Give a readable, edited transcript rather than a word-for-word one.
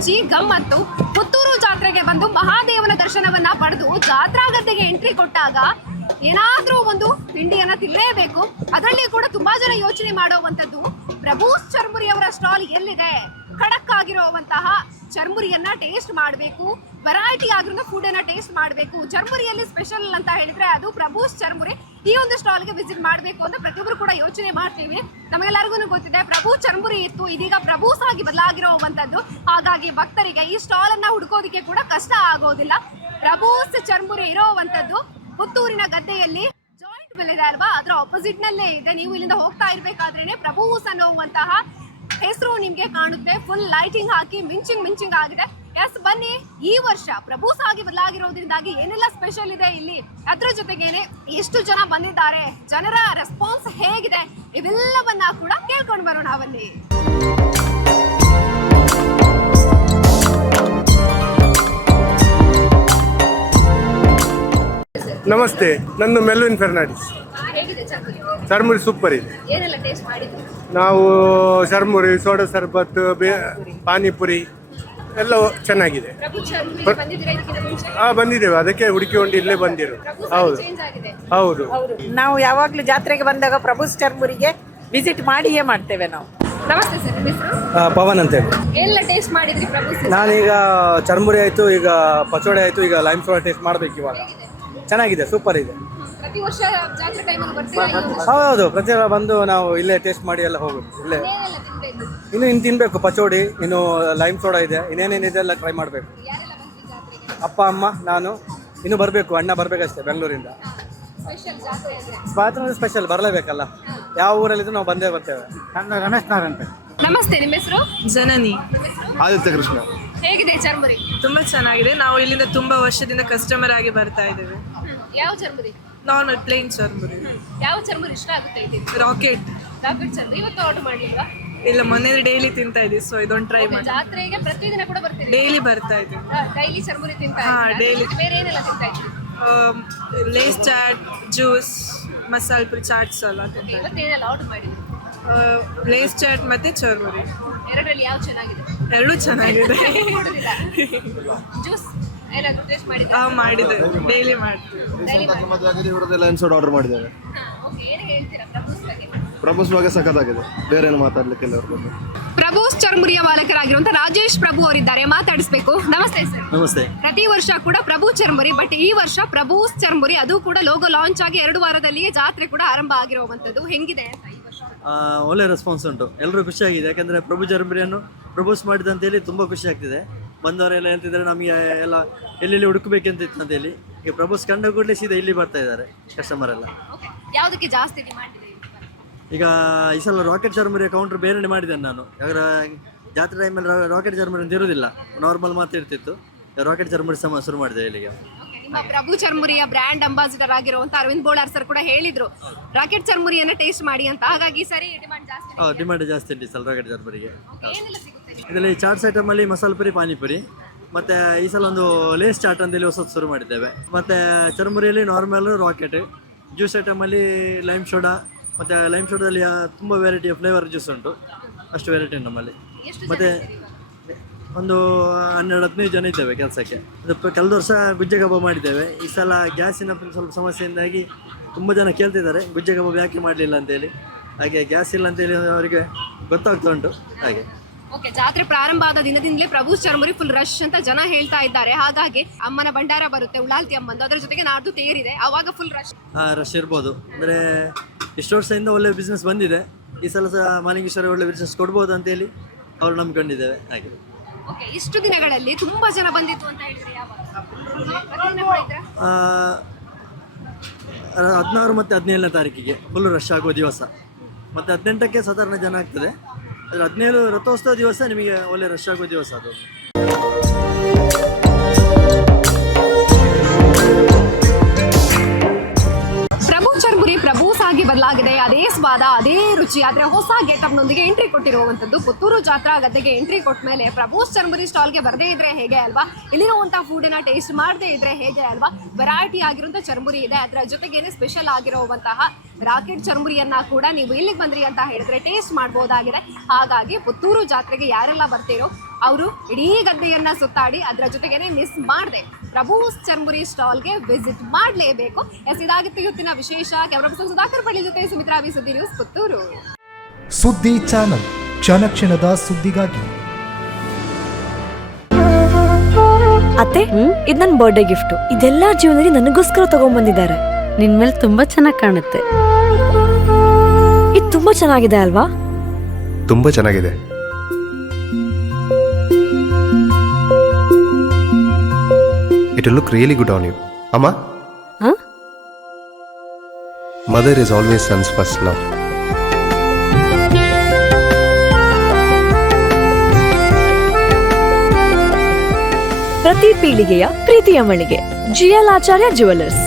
Fuji ಗಮ್ಮತ್ತು. ಪುತ್ತೂರು ಜಾತ್ರೆಗೆ ಬಂದು ಮಹಾದೇವನ ದರ್ಶನವನ್ನ ಪಡೆದು ಜಾತ್ರಾ ಗದ್ದೆಗೆ ಎಂಟ್ರಿ ಕೊಟ್ಟಾಗ ಏನಾದ್ರೂ ಒಂದು ತಿಂಡಿಯನ್ನ ತಿನ್ನಲೇಬೇಕು. ಅದರಲ್ಲಿ ಕೂಡ ತುಂಬಾ ಜನ ಯೋಚನೆ ಮಾಡುವಂತದ್ದು ಪ್ರಭೂಸ್ ಚರ್ಮುರಿ ಅವರ ಸ್ಟಾಲ್ ಎಲ್ಲಿದೆ, ಖಡಕ್ ಆಗಿರುವಂತಹ ಚರ್ಮುರಿಯನ್ನ ಟೇಸ್ಟ್ ಮಾಡಬೇಕು, ವೆರೈಟಿ ಆಗಿರೋ ಫುಡ್ ಅನ್ನ ಟೇಸ್ಟ್ ಮಾಡಬೇಕು. ಚರ್ಮುರಿಯಲ್ಲಿ ಸ್ಪೆಷಲ್ ಅಂತ ಹೇಳಿದ್ರೆ ಅದು ಪ್ರಭೂಸ್ ಚರ್ಮುರಿ. ಈ ಒಂದು ಸ್ಟಾಲ್ಗೆ ವಿಸಿಟ್ ಮಾಡಬೇಕು ಅಂತ ಪ್ರತಿಯೊಬ್ಬರು ಕೂಡ ಯೋಚನೆ ಮಾಡ್ತೀವಿ. ನಮಗೆಲ್ಲರಿಗೂ ಗೊತ್ತಿದೆ ಪ್ರಭು ಚರ್ಮುರಿ ಇತ್ತು, ಇದೀಗ ಪ್ರಭೂಸ್ ಆಗಿ ಬದಲಾಗಿರುವಂತದ್ದು. ಹಾಗಾಗಿ ಭಕ್ತರಿಗೆ ಈ ಸ್ಟಾಲ್ ಅನ್ನ ಹುಡುಕೋದಿಕ್ಕೆ ಕೂಡ ಕಷ್ಟ ಆಗೋದಿಲ್ಲ. ಪ್ರಭೂಸ್ ಚರ್ಮುರಿ ಇರೋವಂಥದ್ದು ಪುತ್ತೂರಿನ ಗದ್ದೆಯಲ್ಲಿ ಜಾಯಿಂಟ್ ವೆಲ್ ಇದೆ ಅಲ್ವಾ, ಅದರ ಆಪೋಸಿಟ್ ನಲ್ಲೇ ಇದೆ. ನೀವು ಇಲ್ಲಿಂದ ಹೋಗ್ತಾ ಇರ್ಬೇಕಾದ್ರೇನೆ ಪ್ರಭೂಸ್ ಅನ್ನುವಂತಹ ಹೆಸರು ನಿಮ್ಗೆ ಕಾಣುತ್ತೆ. ಫುಲ್ ಲೈಟಿಂಗ್ ಹಾಕಿ ಮಿಂಚಿಂಗ್ ಆಗಿದೆ. ಎಸ್, ಬನ್ನಿ, ಈ ವರ್ಷ ಪ್ರಭೂಸ್ ಆಗಿ ಬದಲಾಗಿರೋದ್ರಿಂದಾಗಿ ಏನೆಲ್ಲ ಸ್ಪೆಷಲ್ ಇದೆ ಇಲ್ಲಿ, ಅದ್ರ ಜೊತೆಗೇನೆ ಎಷ್ಟು ಜನ ಬಂದಿದ್ದಾರೆ, ಜನರ ರೆಸ್ಪಾನ್ಸ್ ಹೇಗಿದೆ, ಇವೆಲ್ಲವನ್ನ ಕೂಡ ಕೇಳ್ಕೊಂಡು ಬರೋಣ ಬನ್ನಿ. ನಮಸ್ತೆ, ನನ್ನ ಮೆಲ್ವಿನ್ ಫೆರ್ನಾಂಡಿಸ್. ಚರ್ಮುರಿ ಸೂಪರ್ ಇದೆ. ನಾವು ಚರ್ಮುರಿ, ಸೋಡಾ ಸರ್ಬತ್, ಪಾನಿಪುರಿ ಎಲ್ಲ ಚೆನ್ನಾಗಿದೆ. ಬಂದಿದ್ದೇವೆ, ಅದಕ್ಕೆ ಹುಡುಕಿಕೊಂಡು ಇಲ್ಲೇ ಬಂದಿರು. ಹೌದು. ನಾವು ಯಾವಾಗಲೂ ಜಾತ್ರೆಗೆ ಬಂದಾಗ ಪ್ರಭೂಸ್ ಚರ್ಮುರಿಗೆ ವಿಸಿಟ್ ಮಾಡಿಯೇ ಮಾಡ್ತೇವೆ ನಾವು. ನಮಸ್ತೆ ಸರ್, ನಿಮ್ಮ ಹೆಸರು? ಪವನ್ ಅಂತೇಳಿ. ಎಲ್ಲ ಟೇಸ್ಟ್ ಮಾಡಿದ್ರಿ ಪ್ರಭೂಸ್? ನಾನೀಗ ಚರ್ಮುರಿ ಆಯಿತು, ಈಗ ಪಚೋಡೆ ಆಯಿತು, ಈಗ ಲೈಮ್ ಸೋಡಾ ಟೇಸ್ಟ್ ಮಾಡಬೇಕು. ಇವಾಗ ಚೆನ್ನಾಗಿದೆ, ಸೂಪರ್ ಇದೆ. ಪ್ರತಿ ವರ್ಷ ಜಾತ್ರೆ ಟೈಮಲ್ಲಿ ಬರ್ತೀರಾ? ಹೌದು, ಪ್ರತಿ ಬಂದು ನಾವು ಇಲ್ಲೇ ಟೇಸ್ಟ್ ಮಾಡಿ ಎಲ್ಲ ಹೋಗೋದು. ಇಲ್ಲೇ ಇನ್ನು ತಿನ್ನಬೇಕು. ಪಚೋಡಿ, ಇನ್ನು ಲೈಮ್ ಸೋಡಾ ಇದೆ, ಇನ್ನೇನೇನಿದೆ ಎಲ್ಲ ಟ್ರೈ ಮಾಡಬೇಕು. ಅಪ್ಪ ಅಮ್ಮ ನಾನು ಇನ್ನು ಬರಬೇಕು, ಅಣ್ಣ ಬರಬೇಕಷ್ಟೇ ಬೆಂಗಳೂರಿಂದ. ಸ್ವಾತಂತ್ರ್ಯ ಸ್ಪೆಷಲ್ ಬರಲೇಬೇಕಲ್ಲ, ಯಾವ ಊರಲ್ಲಿದ್ದು ನಾವು ಬಂದೇ ಬರ್ತೇವೆ. ನನ್ನ ರಮೇಶ್ ನಾರಂತೆ. ನಮಸ್ತೆ, ನಿಮ್ಮ ಹೆಸರು? ಜನನಿ. ಆದಿತ್ಯ ಕೃಷ್ಣ. ಹೇಗಿದೆ ಚರ್ಮುರಿ? ತುಂಬಾ ಚೆನ್ನಾಗಿದೆ. ನಾವು ಇಲ್ಲಿಂದ ತುಂಬಾ ವರ್ಷದಿಂದ ಕಸ್ಟಮರ್ ಆಗಿ ಬರ್ತಾ ಇದ್ದೇವೆ. ಯಾವ ಚರ್ಮುರಿ? Normal plain churmuri. ಯಾವ ಚರ್ಮುರಿ ಇಷ್ಟ ಆಗುತ್ತೆ? ಇದೆ ರಾಕೆಟ್ ಚರ್ಮುರಿ. ಇವತ್ತು ಆರ್ಡರ್ ಮಾಡ್ಲಿಲ್ವಾ? ಇಲ್ಲ, ಮೊನ್ನೆ ಡೈಲಿ ತಿಂತಾ ಇದ್ದೀವಿ, ಸೊ ಇದೊಂದು ಟ್ರೈ ಮಾಡಿ. ಜಾತ್ರೆಗೆ ಪ್ರತಿದಿನ ಕೂಡ ಬರ್ತೀವಿ? ಡೈಲಿ ಬರ್ತಾ ಇದ್ದೀವಿ. ಡೈಲಿ ಚರ್ಮುರಿ ತಿಂತಾ ಹಾ, ಇದ್ದೀರಾ? ಡೈಲಿ. ಬೇರೆ ಏನೆಲ್ಲ ತಿಂತಾ ಇದ್ದೀರಿ? ಲೇಸ್ ಚಾಟ್, ಜ್ಯೂಸ್, ಮಸಾಲೆ ಪುರಿ, ಚಾಟ್ಸ್ ಎಲ್ಲ ತಿಂತಾ ಇದ್ದೀವಿ. ಇವತ್ತು ಏನೆಲ್ಲ ಆರ್ಡರ್ ಮಾಡಿದ್ರಿ? ಲೇಸ್ ಚಾಟ್ ಮತ್ತೆ ಚರ್ಮುರಿ. ಎರಡರಲ್ಲಿ ಯಾವ ಚೆನ್ನಾಗಿದೆ? ಎರಡೂ ಚೆನ್ನಾಗಿದೆ. ಜ್ಯೂಸ್ ಏನಾದ್ರು ಟೇಸ್ಟ್ ಮಾಡಿದ್ರಾ? ಮಾಡಿದೆ, ಡೈಲಿ ಮಾಡ್ತೀವಿ. ಲೈಮ್ ಸೋಡಾ ಆರ್ಡರ್ ಮಾಡಿದ್ದೇವೆ. ಓಕೆ, ಏನು ಹೇಳ್ತೀರಾ ಪ್ರಭೂಸ್ ಬಗ್ಗೆ? ಪ್ರಭೂಸ್ ಬಗ್ಗೆ ಸಖತ್ತಾಗಿದೆ, ಬೇರೆ ಏನು ಮಾತಾಡ್ಲಿಕ್ಕೆ ಇಲ್ಲ ಅವ್ರ ಬಗ್ಗೆ. ಪ್ರಭೂಸ್ ಚರ್ಮುರಿಯ ಮಾಲಕರಾಗಿರುವಂತ ರಾಜೇಶ್ ಪ್ರಭು ಅವರಿದ್ದಾರೆ, ಮಾತಾಡಿಸ್ಬೇಕು. ನಮಸ್ತೆ ಸರ್. ನಮಸ್ತೆ. ಪ್ರತಿ ವರ್ಷ ಕೂಡ ಪ್ರಭು ಚರ್ಮುರಿ, ಬಟ್ ಈ ವರ್ಷ ಪ್ರಭೂಸ್ ಚರ್ಮುರಿ, ಅದು ಕೂಡ ಲೋಗೋ ಲಾಂಚ್ ಆಗಿ 2 ವಾರದಲ್ಲಿಯೇ ಜಾತ್ರೆ ಕೂಡ ಆರಂಭ ಆಗಿರುವಂತದ್ದು. ಹೆಂಗಿದೆ ಈ ವರ್ಷ? ಒಳ್ಳೆ ರೆಸ್ಪಾನ್ಸ್ ಉಂಟು, ಎಲ್ಲರೂ ಖುಷಿಯಾಗಿದೆ. ಯಾಕಂದರೆ ಪ್ರಭು ಚರ್ಮುರಿಯನ್ನು ಪ್ರಪೋಸ್ ಮಾಡಿದಂತೇಳಿ ತುಂಬ ಖುಷಿ ಆಗ್ತಿದೆ. ಬಂದವರೆಲ್ಲ ಹೇಳ್ತಿದ್ದಾರೆ ನಮಗೆ ಎಲ್ಲ ಎಲ್ಲೆಲ್ಲಿ ಹುಡುಕಬೇಕಂತ ಇತ್ತು ಅಂತೇಳಿ. ಈಗ ಪ್ರಪೋಸ್ ಕಂಡ ಕೂಡಲೇ ಸೀದಾ ಇಲ್ಲಿ ಬರ್ತಾ ಇದ್ದಾರೆ ಕಸ್ಟಮರ್ ಎಲ್ಲ. ಯಾವುದಕ್ಕೆ ಜಾಸ್ತಿ ಡಿಮಾಂಡ್ ಇದೆ? ಈಗ ಈ ಸಲ ರಾಕೆಟ್ ಚರ್ಮುರಿಯ ಕೌಂಟರ್ ಬೇರೆ ಮಾಡಿದ್ದೇನೆ ನಾನು. ಯಾಕಂದ್ರೆ ಜಾತ್ರೆ ಟೈಮಲ್ಲಿ ರಾಕೆಟ್ ಚರ್ಮುರಿ ಅಂತ ಇರೋದಿಲ್ಲ, ನಾರ್ಮಲ್ ಮಾತ್ರ ಇರ್ತಿತ್ತು. ರಾಕೆಟ್ ಚರ್ಮುರಿ ಶುರು ಮಾಡಿದೆ ಇಲ್ಲಿಗೆ. ನಿಮ್ಮ ಪ್ರಭು ಚರ್ಮುರಿಯ ಬ್ರ್ಯಾಂಡ್ ಅಂಬಾಸಿಡರ್ ಆಗಿರುವಂತ ಅರವಿಂದ್ ಬೋಳಾರ್ ಸರ್ ಕೂಡ ಹೇಳಿದ್ರು ರಾಕೆಟ್ ಚರ್ಮುರಿಯನ್ನ ಟೇಸ್ಟ್ ಮಾಡಿ ಅಂತ. ಹಾಗಾಗಿ ಸರಿ ಡಿಮಾಂಡ್ ಜಾಸ್ತಿ. ಡಿಮಾಂಡ್ ಜಾಸ್ತಿ ಉಂಟು ಈ ಸಲ ರಾಕೆಟ್ ಚರ್ಮುರಿಗೆ. ಏನೆಲ್ಲ ಸಿಗುತ್ತೆ ಇದರಲ್ಲಿ ಚಾಟ್ಸ್ ಐಟಮಲ್ಲಿ ಮಸಾಲೆ ಪುರಿ, ಪಾನಿಪುರಿ, ಮತ್ತು ಈ ಸಲ ಒಂದು ಲೇಸ್ ಚಾಟ್ ಅಂತೇಳಿ ಹೊಸದು ಶುರು ಮಾಡಿದ್ದೇವೆ. ಮತ್ತು ಚರ್ಮುರಿಯಲ್ಲಿ ನಾರ್ಮಲ್ ರಾಕೆಟ್, ಜ್ಯೂಸ್ ಐಟಮಲ್ಲಿ ಲೈಮ್ ಸೋಡಾ, ಮತ್ತು ಲೈಮ್ ಸೋಡಾದಲ್ಲಿ ತುಂಬ ವೆರೈಟಿಯ ಫ್ಲೇವರ್ ಜ್ಯೂಸ್ ಉಂಟು. ಅಷ್ಟು ವೆರೈಟಿ ಉಂಟು ನಮ್ಮಲ್ಲಿ. ಮತ್ತು ಒಂದು 12-15 ಜನ ಇದ್ದೇವೆ ಕೆಲಸಕ್ಕೆ. ಕಳೆದ ವರ್ಷ ಗುಜ್ಜೆ ಕಬಾಬ್ ಮಾಡಿದ್ದೇವೆ. ಈ ಸಲ ಗ್ಯಾಸಿನ ಸ್ವಲ್ಪ ಸಮಸ್ಯೆಯಿಂದಾಗಿ ತುಂಬ ಜನ ಕೇಳ್ತಿದ್ದಾರೆ ಗುಜ್ಜೆ ಕಬಾಬ್ ಯಾಕೆ ಮಾಡಲಿಲ್ಲ ಅಂತೇಳಿ. ಹಾಗೆ ಗ್ಯಾಸ್ ಇಲ್ಲ ಅಂತೇಳಿ ಅವರಿಗೆ ಗೊತ್ತಾಗ್ತಾ ಉಂಟು. ಹಾಗೆ ಓಕೆ, ಜಾತ್ರೆ ಪ್ರಾರಂಭ ಆದ ದಿನದಿಂದಲೇ ಪ್ರಭೂಸ್ ಚರ್ಮುರಿ ಫುಲ್ ರಶ್ ಅಂತ ಜನ ಹೇಳ್ತಾ ಇದ್ದಾರೆ. ಹಾಗಾಗಿ ಅಮ್ಮನ ಭಂಡಾರ ಬರುತ್ತೆ, ಉಳಾಲ್ತಿ ಅಮ್ಮಂದು, ಅದರ ಜೊತೆಗೆ ನಾಡ್ದು ತೇರಿದೆ, ಆವಾಗ ಫುಲ್ ರಶ್. ರಶ್ ಇರ್ಬೋದು. ಅಂದರೆ ಇಷ್ಟು ವರ್ಷದಿಂದ ಒಳ್ಳೆ ಬಿಸ್ನೆಸ್ ಬಂದಿದೆ. ಈ ಸಲ ಸಹ ಮಾಲಿಂಗೇಶ್ವರ ಒಳ್ಳೆ ಬಿಸ್ನೆಸ್ ಕೊಡ್ಬೋದು ಅಂತೇಳಿ ಅವ್ರು ನಂಬ್ಕೊಂಡಿದ್ದೇವೆ. ಹಾಗೆ ಓಕೆ, ಇಷ್ಟು ದಿನಗಳಲ್ಲಿ ತುಂಬಾ ಜನ ಬಂದಿತ್ತು ಅಂತ ಹೇಳಿದ್ರೆ ಯಾವಾಗ? 16 ಮತ್ತು 17ನೇ ತಾರೀಕಿಗೆ ಫುಲ್ ರಶ್ ಆಗುವ ದಿವಸ. ಮತ್ತು 18ಕ್ಕೆ ಸಾಧಾರಣ ಜನ ಆಗ್ತದೆ. 17 ರಥೋತ್ಸವ ದಿವಸ ನಿಮಗೆ ಒಳ್ಳೆ ರಶ್ ಆಗುವ ದಿವಸ ಅದು. ಪ್ರಭು ಚರ್ಮುರಿ ಪ್ರಭೂಸ್ ಆಗಿ ರೀತಿ ಬದಲಾಗಿದೆ. ಅದೇ ಸ್ವಾದ, ಅದೇ ರುಚಿ, ಆದರೆ ಹೊಸ ಗೆಟಪ್ನೊಂದಿಗೆ ಎಂಟ್ರಿ ಕೊಟ್ಟಿರುವಂಥದ್ದು. ಪುತ್ತೂರು ಜಾತ್ರಾ ಗದ್ದೆಗೆ ಎಂಟ್ರಿ ಕೊಟ್ಟ ಮೇಲೆ ಪ್ರಭುಸ್ ಚರ್ಮುರಿ ಸ್ಟಾಲ್ಗೆ ಬರದೇ ಇದ್ರೆ ಹೇಗೆ ಅಲ್ವಾ, ಇಲ್ಲಿರುವಂಥ ಫುಡನ್ನ ಟೇಸ್ಟ್ ಮಾಡದೇ ಇದ್ರೆ ಹೇಗೆ ಅಲ್ವಾ. ವೆರೈಟಿ ಆಗಿರುವಂಥ ಚರ್ಮುರಿ ಇದೆ, ಅದರ ಜೊತೆಗೇನೆ ಸ್ಪೆಷಲ್ ಆಗಿರುವಂತಹ ರಾಕೆಟ್ ಚರ್ಮುರಿಯನ್ನ ಕೂಡ ನೀವು ಇಲ್ಲಿಗೆ ಬಂದ್ರಿ ಅಂತ ಹೇಳಿದ್ರೆ ಟೇಸ್ಟ್ ಮಾಡ್ಬೋದಾಗಿದೆ. ಹಾಗಾಗಿ ಪುತ್ತೂರು ಜಾತ್ರೆಗೆ ಯಾರೆಲ್ಲ ಬರ್ತೀರೋ ಅವರು ಇಡೀ ಗದ್ದೆಯನ್ನ ಸುತ್ತಾಡಿ ಅದರ ಜೊತೆಗೇನೆ ಮಿಸ್ ಮಾಡದೆ ಪ್ರಭುಸ್ ಚರ್ಮುರಿ ಸ್ಟಾಲ್ಗೆ ವಿಸಿಟ್ ಮಾಡಲೇಬೇಕು. ಇದಾಗಿತ್ತು ಇವತ್ತಿನ ವಿಶೇಷ. ಕ್ಯಾಮರಾ ಪರ್ಸನ್ ಸುಧಾಕರ್ ಪಳ್ಳಿ ಜೊತೆ ಸುಮಿತ್ರಾ ವಿ, ಸುದ್ದಿ ನ್ಯೂಸ್, ಪುತ್ತೂರು. ಸುದ್ದಿ ಚಾನಲ್, ಕ್ಷಣ ಕ್ಷಣದ ಸುದ್ದಿಗಾಗಿ. ಅತ್ತೆ, ಇದು ನನ್ನ ಬರ್ಡೇ ಗಿಫ್ಟ್. ಇದೆಲ್ಲ ಜೀವನದಲ್ಲಿ ನನಗೋಸ್ಕರ ತಗೊಂಡ್ಬಂದಿದ್ದಾರೆ. ನಿನ್ ಮೇಲೆ ತುಂಬಾ ಚೆನ್ನಾಗಿ ಕಾಣುತ್ತೆ. ಇದು ತುಂಬಾ ಚೆನ್ನಾಗಿದೆ ಅಲ್ವಾ? ತುಂಬಾ ಚೆನ್ನಾಗಿದೆ. It will look really good on you. Amma? Huh? Mother is always son's first love. ಪ್ರತಿ ಪೀಳಿಗೆಯ ಪ್ರೀತಿಯ ಮಳಿಗೆ GL ಆಚಾರ್ಯ ಜುವೆಲ್ಲರ್ಸ್.